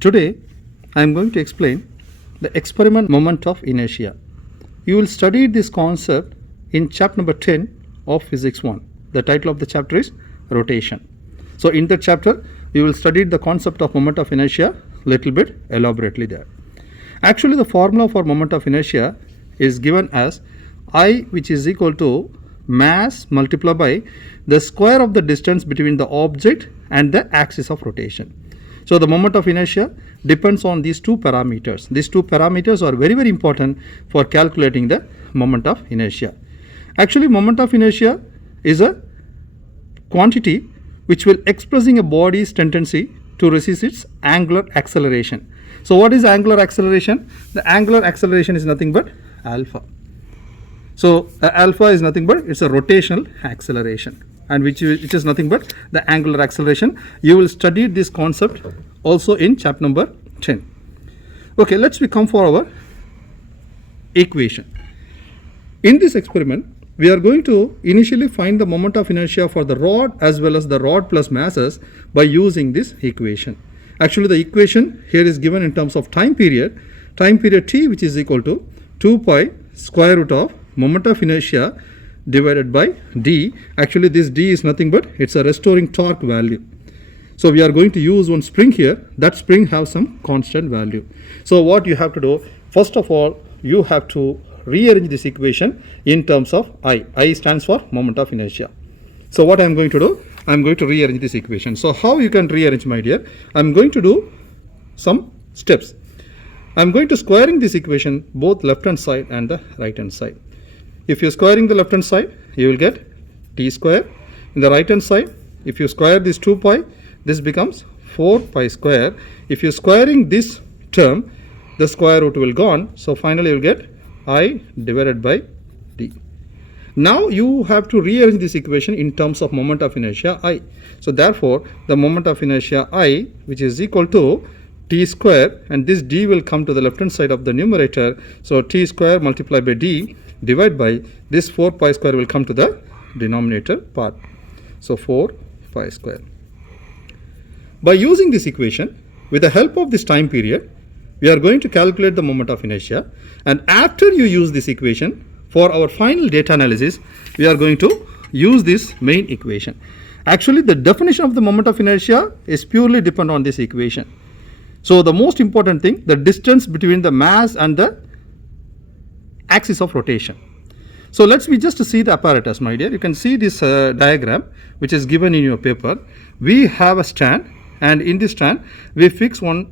Today, I am going to explain the experiment moment of inertia. You will study this concept in chapter number 10 of Physics 1. The title of the chapter is Rotation. So, in the chapter, you will study the concept of moment of inertia little bit elaborately there. Actually, the formula for moment of inertia is given as I, which is equal to mass multiplied by the square of the distance between the object and the axis of rotation. So the moment of inertia depends on these two parameters. These two parameters are very important for calculating the moment of inertia. Actually, moment of inertia is a quantity which will expressing a body's tendency to resist its angular acceleration. So what is angular acceleration? The angular acceleration is nothing but alpha. So alpha is nothing but it's a rotational acceleration, and which is nothing but the angular acceleration. You will study this concept also in chapter number 10. Okay, let's come for our equation. In this experiment, we are going to initially find the moment of inertia for the rod as well as the rod plus masses by using this equation. Actually, the equation here is given in terms of time period t, which is equal to 2 pi square root of moment of inertia divided by d. Actually, this d is nothing but it's a restoring torque value. So we are going to use one spring here. That spring has some constant value. So what you have to do, first of all, you have to rearrange this equation in terms of I. I stands for moment of inertia. So what I am going to do, I am going to rearrange this equation. So how you can rearrange, my dear? I am going to do some steps. I am going to squaring this equation both left hand side and the right hand side. If you are squaring the left hand side, you will get t square. In the right hand side, if you square this 2 pi, this becomes 4 pi square. If you are squaring this term, the square root will gone. So finally you will get I divided by d. Now you have to rearrange this equation in terms of moment of inertia I. So therefore, the moment of inertia I, which is equal to t square, and this d will come to the left hand side of the numerator. So t square multiplied by d divided by this 4 pi square will come to the denominator part. So 4 pi square. By using this equation, with the help of this time period, we are going to calculate the moment of inertia, and after you use this equation for our final data analysis, we are going to use this main equation. Actually, the definition of the moment of inertia is purely dependent on this equation. So the most important thing, the distance between the mass and the axis of rotation. So let's just see the apparatus, my dear. You can see this diagram which is given in your paper. We have a stand, and in this stand we fix one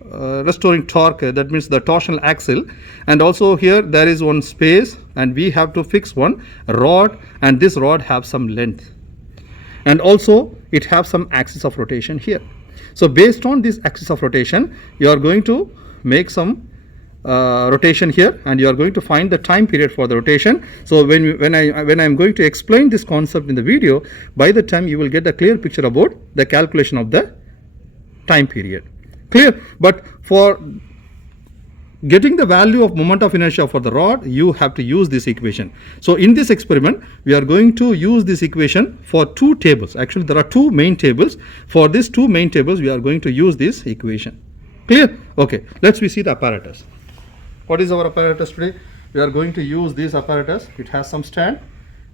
restoring torque, that means the torsional axle, and also here there is one space, and we have to fix one rod, and this rod have some length, and also it have some axis of rotation here. So based on this axis of rotation, you are going to make some rotation here, and you are going to find the time period for the rotation. So when I am going to explain this concept in the video, by the time you will get a clear picture about the calculation of the time period. Clear? But for getting the value of moment of inertia for the rod, you have to use this equation. So in this experiment, we are going to use this equation for two tables. Actually, there are two main tables. For these two main tables, we are going to use this equation. Clear? Okay, let's see the apparatus. What is our apparatus today? We are going to use this apparatus. It has some stand,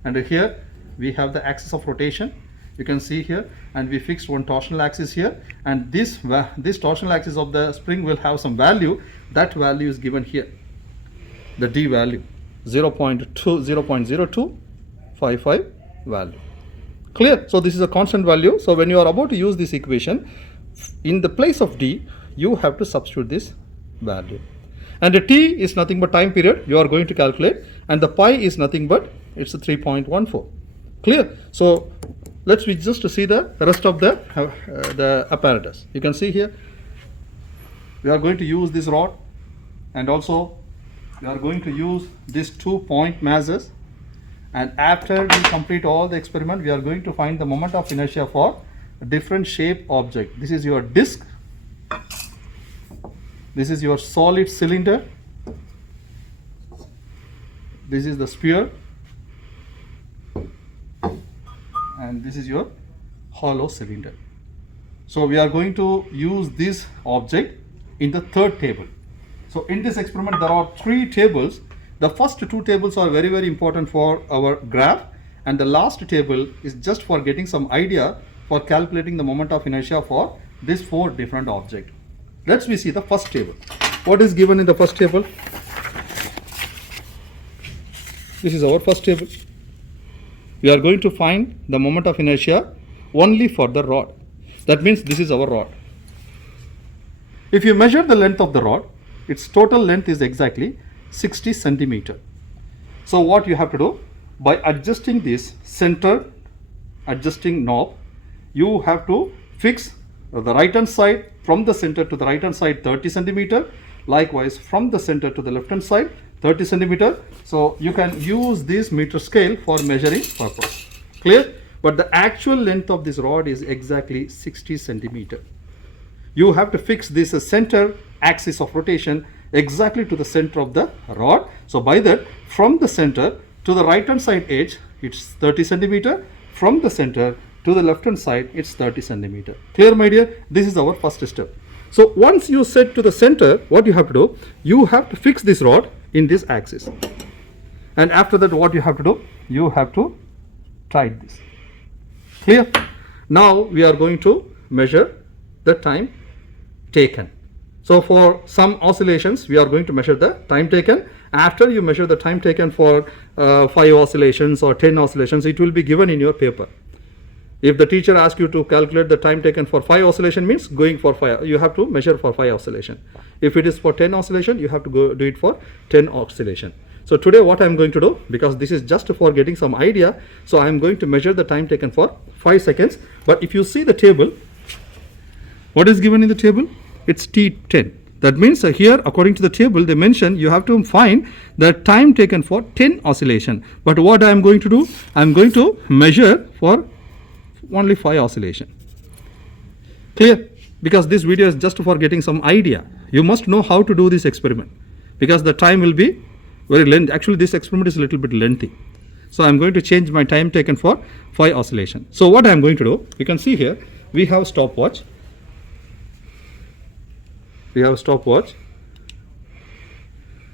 and here we have the axis of rotation. You can see here, and we fixed one torsional axis here, and this torsional axis of the spring will have some value. That value is given here, the d value 0.0255 value. Clear? So this is a constant value. So when you are about to use this equation, in the place of d, you have to substitute this value, and the t is nothing but time period you are going to calculate, and the pi is nothing but it's a 3.14. Clear? So let's just see the rest of the apparatus. You can see here we are going to use this rod, and also we are going to use these 2 point masses, and after we complete all the experiment, we are going to find the moment of inertia for a different shape object. This is your disc, this is your solid cylinder, this is the sphere, and this is your hollow cylinder. So we are going to use this object in the third table. So in this experiment there are three tables. The first two tables are very important for our graph, and the last table is just for getting some idea for calculating the moment of inertia for these four different objects. Let's see the first table. What is given in the first table? This is our first table. We are going to find the moment of inertia only for the rod. That means this is our rod. If you measure the length of the rod, its total length is exactly 60 centimeter. So what you have to do, by adjusting this center adjusting knob, you have to fix the right hand side from the center to the right hand side 30 centimeter. Likewise from the center to the left hand side 30 centimeter. So you can use this meter scale for measuring purpose. Clear? But the actual length of this rod is exactly 60 centimeter. You have to fix this center axis of rotation exactly to the center of the rod. So by that, from the center to the right hand side edge, it's 30 centimeter. From the center to the left hand side, it's 30 centimeter. Clear, my dear? This is our first step. So once you set to the center, what you have to do, you have to fix this rod in this axis. And after that, what you have to do, you have to tighten this. Clear? Now we are going to measure the time taken. So for some oscillations, we are going to measure the time taken. After you measure the time taken for 5 oscillations or 10 oscillations, it will be given in your paper. If the teacher asks you to calculate the time taken for 5 oscillation, means going for 5, you have to measure for 5 oscillation. If it is for 10 oscillation, you have to go do it for 10 oscillation. So today what I am going to do, because this is just for getting some idea, so I am going to measure the time taken for 5 seconds. But if you see the table, what is given in the table? It's T10. That means here, according to the table, they mention you have to find the time taken for 10 oscillation. But what I am going to do, I am going to measure for only 5 oscillation. Clear? Because this video is just for getting some idea. You must know how to do this experiment, because the time will be very lengthy. Actually, this experiment is a little bit lengthy. So I am going to change my time taken for 5 oscillation. So what I am going to do, you can see here, we have stopwatch. We have stopwatch.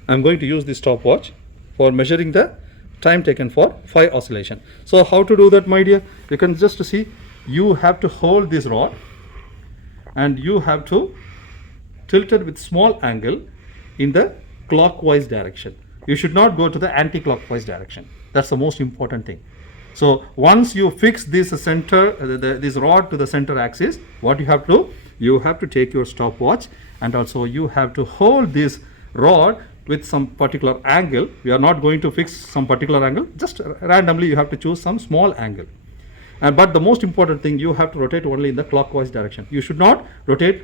I am going to use this stopwatch for measuring the time taken for 5 oscillation. So how to do that, my dear? You can just see, you have to hold this rod and you have to tilt it with small angle in the clockwise direction. You should not go to the anti-clockwise direction. That's the most important thing. So once you fix this center, this rod to the center axis, what you have to do, you have to take your stopwatch and also you have to hold this rod with some particular angle. We are not going to fix some particular angle, just randomly you have to choose some small angle. But the most important thing, you have to rotate only in the clockwise direction. You should not rotate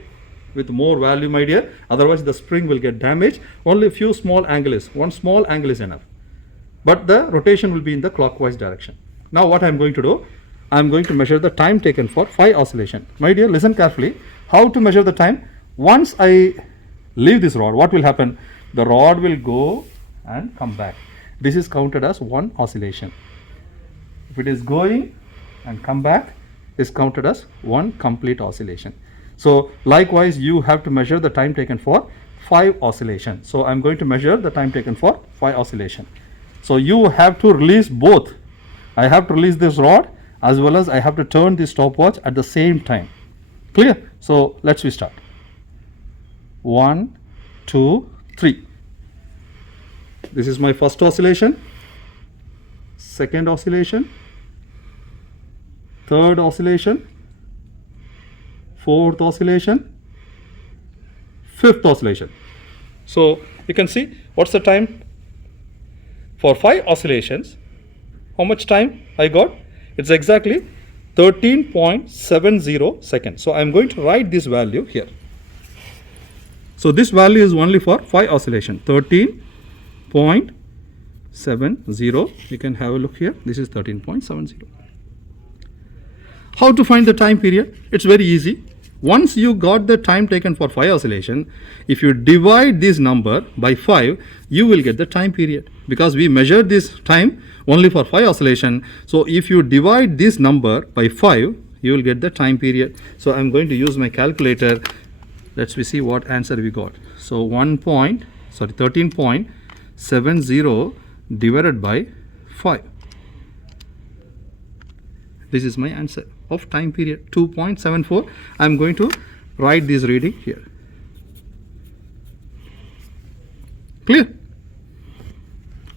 with more value, my dear, otherwise the spring will get damaged. Only a few small angles, one small angle is enough, but the rotation will be in the clockwise direction. Now what I am going to do, I am going to measure the time taken for 5 oscillation. My dear, listen carefully. How to measure the time? Once I leave this rod, what will happen? The rod will go and come back. This is counted as 1 oscillation. If it is going and come back, is counted as 1 complete oscillation. So likewise, you have to measure the time taken for 5 oscillation. So I am going to measure the time taken for 5 oscillation. So you have to release both. I have to release this rod as well as I have to turn the stopwatch at the same time. Clear? So let's start. 1, 2, 3. This is my first oscillation, second oscillation, third oscillation, fourth oscillation, fifth oscillation. So you can see what's the time for 5 oscillations. How much time I got? It's exactly 13.70 seconds. So I'm going to write this value here. So this value is only for 5 oscillation, 13.70. You can have a look here. This is 13.70. How to find the time period? It's very easy. Once you got the time taken for 5 oscillation, if you divide this number by 5, you will get the time period, because we measured this time only for 5 oscillation. So if you divide this number by 5, you will get the time period. So I'm going to use my calculator. Let's see what answer we got. So 13.70 divided by 5. This is my answer of time period 2.74. I'm going to write this reading here. Clear?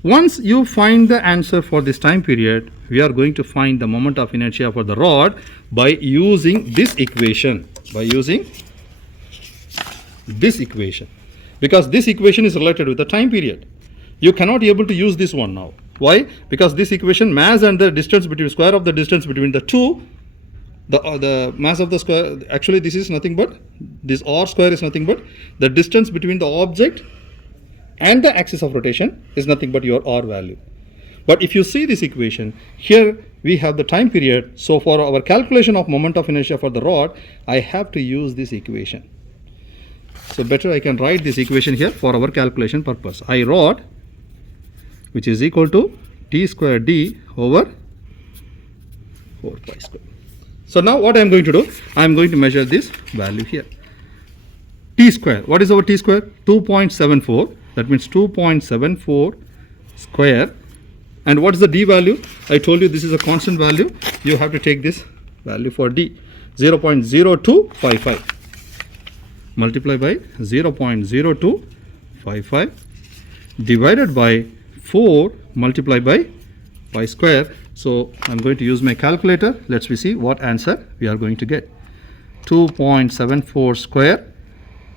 Once you find the answer for this time period, we are going to find the moment of inertia for the rod by using this equation. Because this equation is related with the time period. You cannot be able to use this one now. Why? Because this equation, mass and the distance between, square of the distance between the two, the mass of the square, actually this is nothing but, this r square is nothing but the distance between the object and the axis of rotation is nothing but your r value. But if you see this equation, here we have the time period. So for our calculation of moment of inertia for the rod, I have to use this equation. So better I can write this equation here for our calculation purpose. I rod, which is equal to t square d over 4 pi square. So now what I am going to do, I am going to measure this value here. T square, what is our t square? 2.74, that means 2.74 square. And what is the d value? I told you this is a constant value. You have to take this value for d, 0.0255. Multiply by 0.0255 divided by 4 multiplied by pi square. So I'm going to use my calculator. Let's see what answer we are going to get. 2.74 square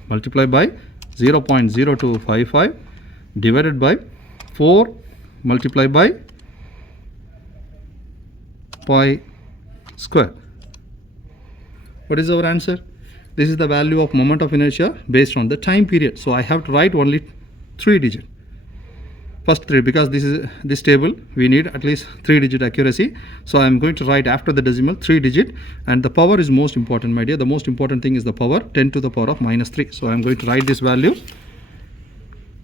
multiplied by 0.0255 divided by 4 multiplied by pi square. What is our answer? This is the value of moment of inertia based on the time period. So I have to write only 3 digits. First 3, because this table we need at least 3-digit accuracy. So I am going to write after the decimal 3-digit, and the power is most important, my dear. The most important thing is the power, 10 to the power of minus 3. So I am going to write this value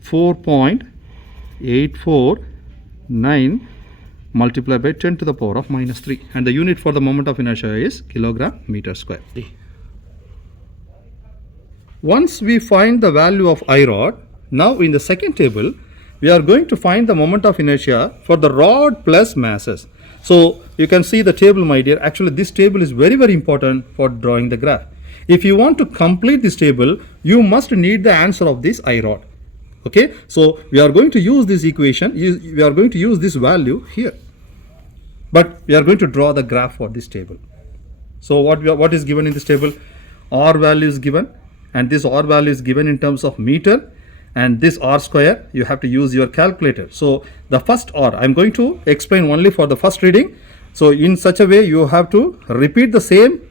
4.849 multiplied by 10 to the power of minus 3, and the unit for the moment of inertia is kilogram meter square. Once we find the value of I rod, now in the second table we are going to find the moment of inertia for the rod plus masses. So you can see the table, my dear. Actually this table is very important for drawing the graph. If you want to complete this table, you must need the answer of this I rod. Okay, so we are going to use this equation, we are going to use this value here, but we are going to draw the graph for this table. So what is given in this table? R value is given, and this R value is given in terms of meter, and this R square you have to use your calculator. So the first R, I am going to explain only for the first reading. So in such a way you have to repeat the same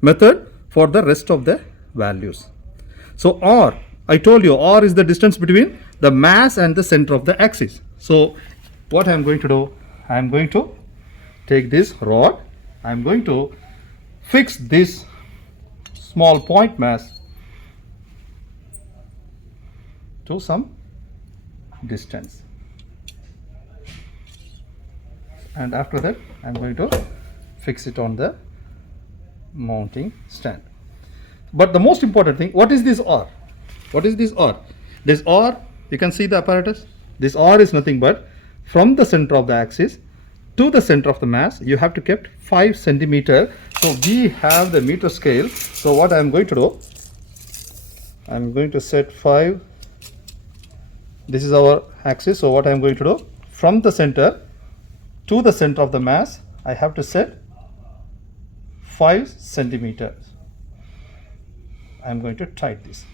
method for the rest of the values. So R, I told you R is the distance between the mass and the center of the axis. So what I am going to do, I am going to take this rod, I am going to fix this small point mass to some distance, and after that I am going to fix it on the mounting stand. But the most important thing, what is this R? What is this R? This R, you can see the apparatus. This R is nothing but from the center of the axis to the center of the mass you have to keep 5 centimeter. So we have the meter scale. So what I am going to do, I am going to set 5. This is our axis. So what I am going to do, from the center to the center of the mass I have to set 5 centimeters. I am going to tighten this.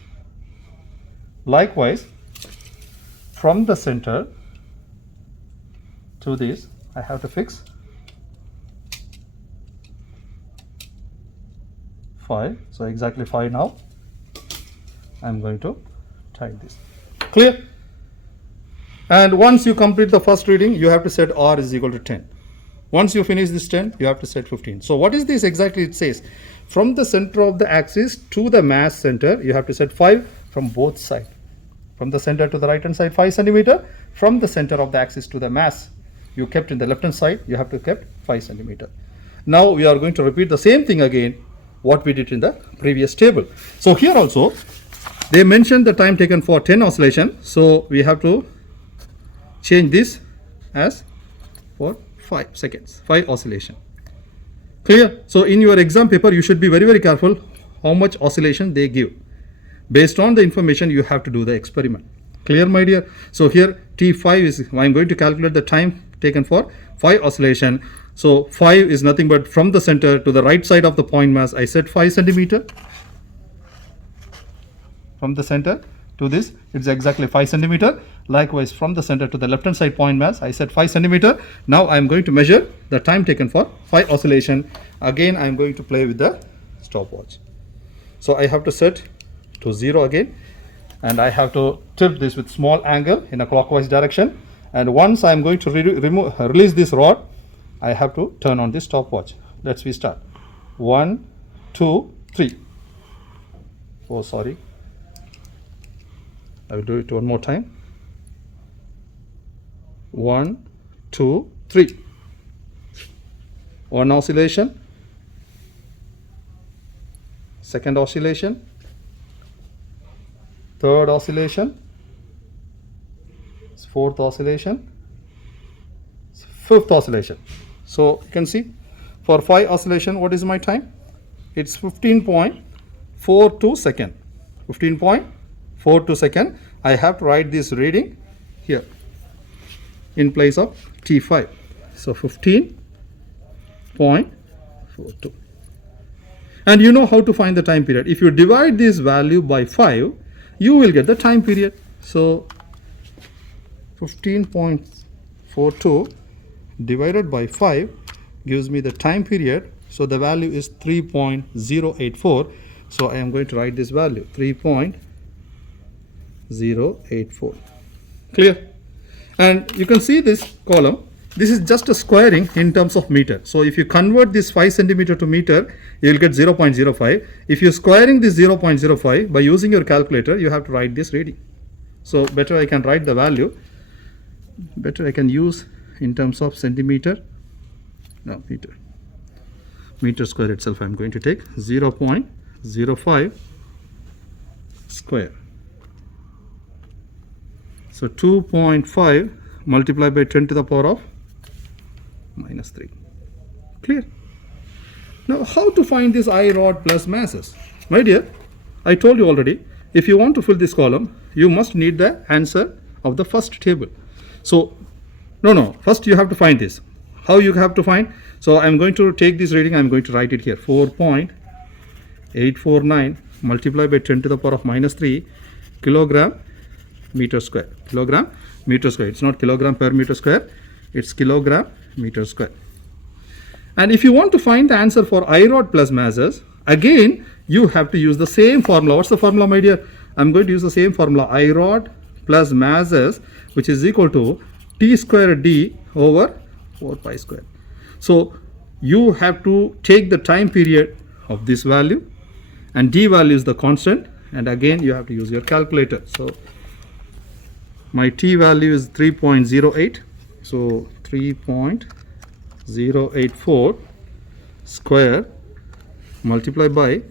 Likewise, from the center to this I have to fix 5. So exactly 5 now. I am going to tighten this. Clear? And once you complete the first reading, you have to set R is equal to 10. Once you finish this 10, you have to set 15. So what is this exactly? It says from the center of the axis to the mass center you have to set 5 from both sides. From the center to the right hand side 5 centimeter. From the center of the axis to the mass you kept in the left hand side you have to keep 5 centimeter. Now we are going to repeat the same thing again, what we did in the previous table. So here also, they mentioned the time taken for 10 oscillation. So we have to change this as for 5 seconds, 5 oscillation. Clear? So in your exam paper, you should be very, very careful how much oscillation they give. Based on the information, you have to do the experiment. Clear, my dear? So here T5 is, I'm going to calculate the time taken for 5 oscillation. So 5 is nothing but from the center to the right side of the point mass, I said 5 centimeter. From the center to this, it's exactly 5 centimeter. Likewise, from the center to the left hand side point mass, I said 5 centimeter. Now I'm going to measure the time taken for 5 oscillation. Again, I'm going to play with the stopwatch. So I have to set to 0 again, and I have to tip this with small angle in a clockwise direction. And once I'm going to release this rod, I have to turn on this stopwatch. Let's start. 1, 2, 3. Oh, sorry. I will do it one more time. 1, 2, 3. One oscillation. Second oscillation. Third oscillation. Fourth oscillation. Fifth oscillation. So you can see for 5 oscillation, what is my time? It's 15.42 second. 15.42 second. I have to write this reading here in place of T5. So 15.42. And you know how to find the time period. If you divide this value by 5, you will get the time period. So 15.42 divided by 5 gives me the time period. So the value is 3.084. So I am going to write this value 3.084. Clear? And you can see this column. This is just a squaring in terms of meter. So if you convert this 5 centimeter to meter, you will get 0.05. If you're squaring this 0.05 by using your calculator, you have to write this reading. So better I can write the value. Better I can use in terms of centimeter. No, meter. Meter square itself I'm going to take 0.05 square. So 2.5 multiplied by 10 to the power of minus 3. Clear? Now how to find this I rod plus masses? My dear, I told you already, if you want to fill this column, you must need the answer of the first table. So first you have to find this. How you have to find? So I'm going to take this reading, I'm going to write it here. 4.849 multiplied by 10 to the power of minus 3 kilogram meter square. Kilogram meter square. It's not kilogram per meter square. It's kilogram meter square. And if you want to find the answer for I rod plus masses, again you have to use the same formula. What's the formula, my dear? I'm going to use the same formula. I rod plus masses, which is equal to T square D over 4 pi square. So you have to take the time period of this value, and D value is the constant, and again you have to use your calculator. So my T value is 3.08. So 3.084 square multiplied by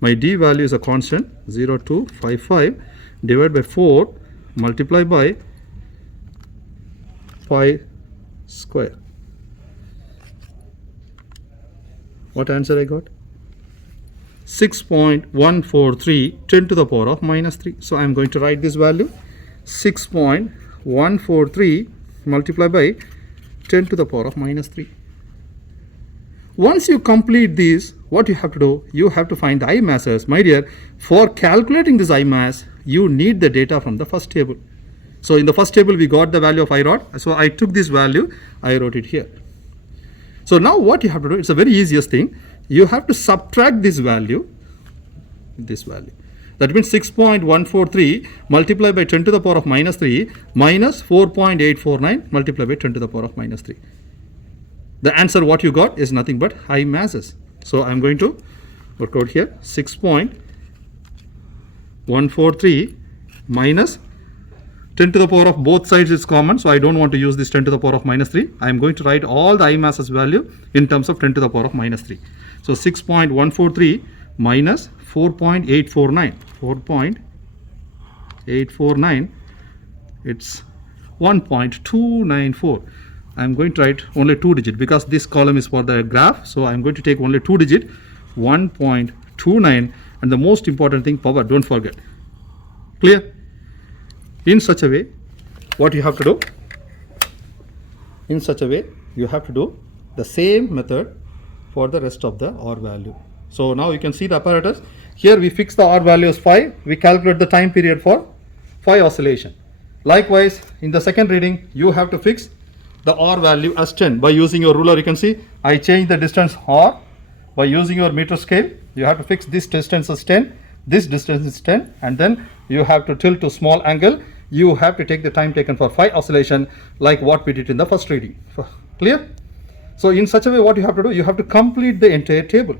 my D value is a constant 0.255 divided by 4 multiplied by pi square. What answer I got? 6.143 10 to the power of minus 3. So I am going to write this value 6.143 multiplied by 10 to the power of minus 3. Once you complete this, what you have to do, you have to find the I masses. My dear, for calculating this I mass, you need the data from the first table. So in the first table, we got the value of I rod. So I took this value, I wrote it here. So now what you have to do, it's a very easiest thing. You have to subtract this value. That means 6.143 multiplied by 10 to the power of minus 3 minus 4.849 multiplied by 10 to the power of minus 3. The answer what you got is nothing but I masses. So I'm going to work out here 6.143 minus 10 to the power of both sides is common, so I don't want to use this 10 to the power of minus 3. I am going to write all the I masses value in terms of 10 to the power of minus 3. So 6.143 minus 4.849. 4.849, it's 1.294. I am going to write only 2 digit because this column is for the graph, so I am going to take only 2 digit, 1.29, and the most important thing, power, don't forget. Clear? In such a way, what you have to do? In such a way, you have to do the same method for the rest of the R value. So now you can see the apparatus. Here we fix the R value as 5. We calculate the time period for 5 oscillation. Likewise, in the second reading, you have to fix the R value as 10 by using your ruler. You can see I change the distance R by using your meter scale. You have to fix this distance as 10. This distance is 10, and then you have to tilt to small angle. You have to take the time taken for 5 oscillation like what we did in the first reading. Clear? So in such a way, what you have to do, you have to complete the entire table.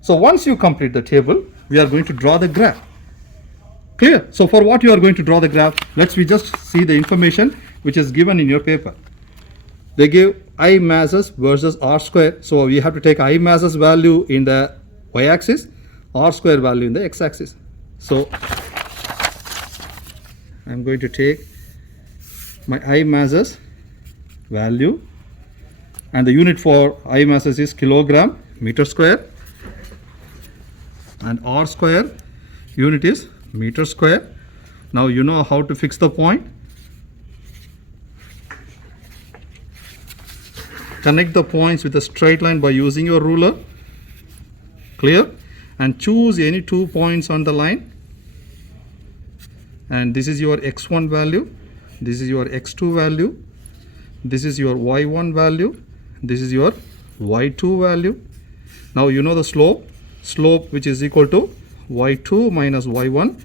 So once you complete the table, we are going to draw the graph. Clear? So for what you are going to draw the graph, let's we just see the information which is given in your paper. They give I masses versus R square. So we have to take I masses value in the y-axis, R square value in the x-axis. So I'm going to take my I masses value, and the unit for I masses is kilogram meter square, and R square unit is meter square. Now you know how to fix the point. Connect the points with a straight line by using your ruler. Clear? And choose any 2 points on the line. And this is your x1 value, this is your x2 value, this is your y1 value, this is your y2 value. Now you know the slope which is equal to y2 minus y1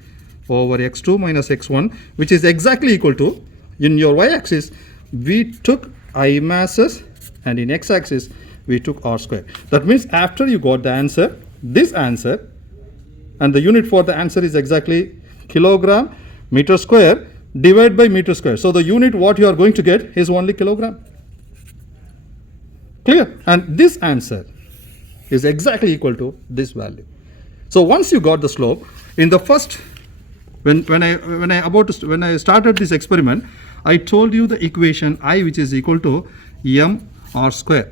over x2 minus x1, which is exactly equal to, in your y-axis we took I masses, and in x-axis we took R square. That means after you got the answer, this answer, and the unit for the answer is exactly kilogram meter square divided by meter square. So the unit what you are going to get is only kilogram. Clear? And this answer is exactly equal to this value. So once you got the slope, in the first, when I started this experiment, I told you the equation I, which is equal to m R square.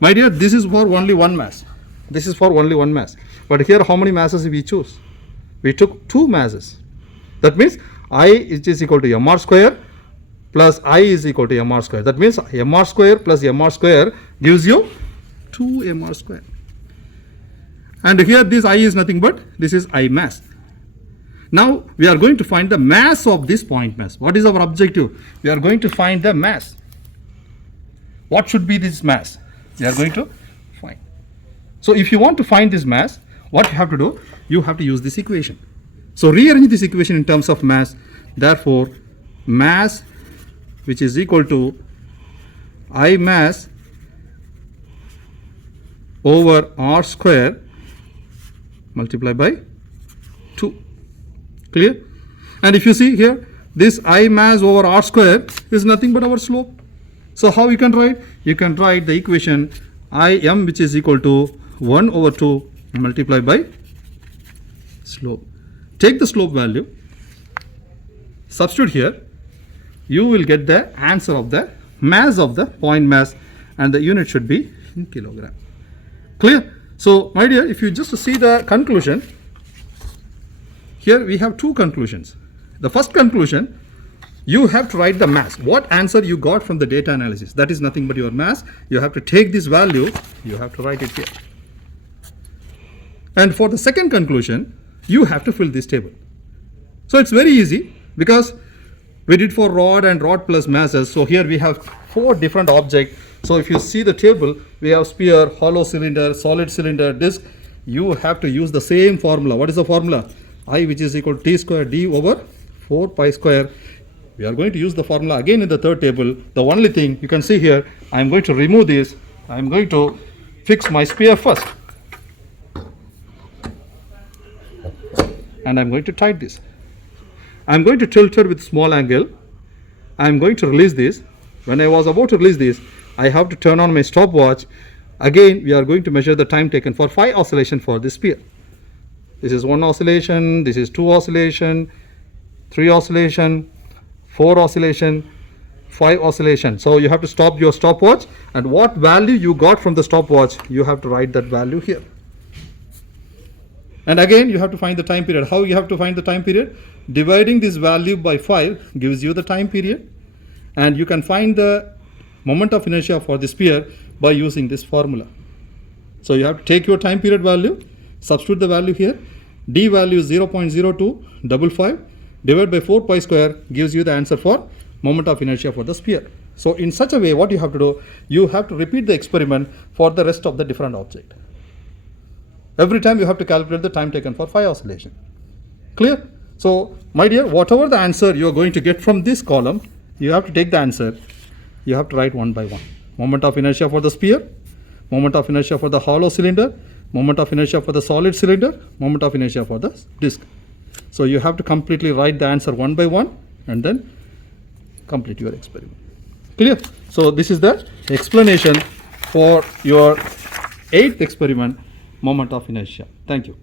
My dear, this is for only one mass. This is for only one mass. But here how many masses we choose? We took 2 masses. That means I is equal to mr square plus I is equal to mr square. That means mr square plus mr square gives you 2 mr square. And here this I is nothing but this is I mass. Now we are going to find the mass of this point mass. What is our objective? We are going to find the mass. What should be this mass? We are going to find. So if you want to find this mass, what you have to do? You have to use this equation. So rearrange this equation in terms of mass. Therefore, mass which is equal to I mass over R square multiplied by 2. Clear? And if you see here, this I mass over R square is nothing but our slope. So how you can write? You can write the equation I m, which is equal to 1 over 2 multiplied by slope. Take the slope value, substitute here, you will get the answer of the mass of the point mass, and the unit should be in kilogram. Clear? So my dear, if you just see the conclusion, here we have 2 conclusions. The first conclusion, you have to write the mass. What answer you got from the data analysis? That is nothing but your mass. You have to take this value, you have to write it here. And for the second conclusion, you have to fill this table. So it's very easy because we did for rod and rod plus masses. So here we have 4 different objects. So if you see the table, we have sphere, hollow cylinder, solid cylinder, disc. You have to use the same formula. What is the formula? I, which is equal to t square d over 4 pi square. We are going to use the formula again in the third table. The only thing you can see here, I am going to remove this. I am going to fix my sphere first. And I am going to tighten this. I'm going to tilt it with small angle. I'm going to release this. When I was about to release this, I have to turn on my stopwatch. Again, we are going to measure the time taken for 5 oscillations for this sphere. This is 1 oscillation, this is 2 oscillation, 3 oscillation, 4 oscillation, 5 oscillation. So you have to stop your stopwatch, and what value you got from the stopwatch, you have to write that value here. And again, you have to find the time period. How you have to find the time period? Dividing this value by 5 gives you the time period, and you can find the moment of inertia for the sphere by using this formula. So you have to take your time period value, substitute the value here. D value is 0.0255 divided by 4 pi square gives you the answer for moment of inertia for the sphere. So in such a way, what you have to do, you have to repeat the experiment for the rest of the different object. Every time you have to calculate the time taken for 5 oscillation. Clear? So my dear, whatever the answer you are going to get from this column, you have to take the answer, you have to write one by one. Moment of inertia for the sphere, moment of inertia for the hollow cylinder, moment of inertia for the solid cylinder, moment of inertia for the disc. So you have to completely write the answer one by one and then complete your experiment. Clear? So this is the explanation for your 8th experiment, moment of inertia. Thank you.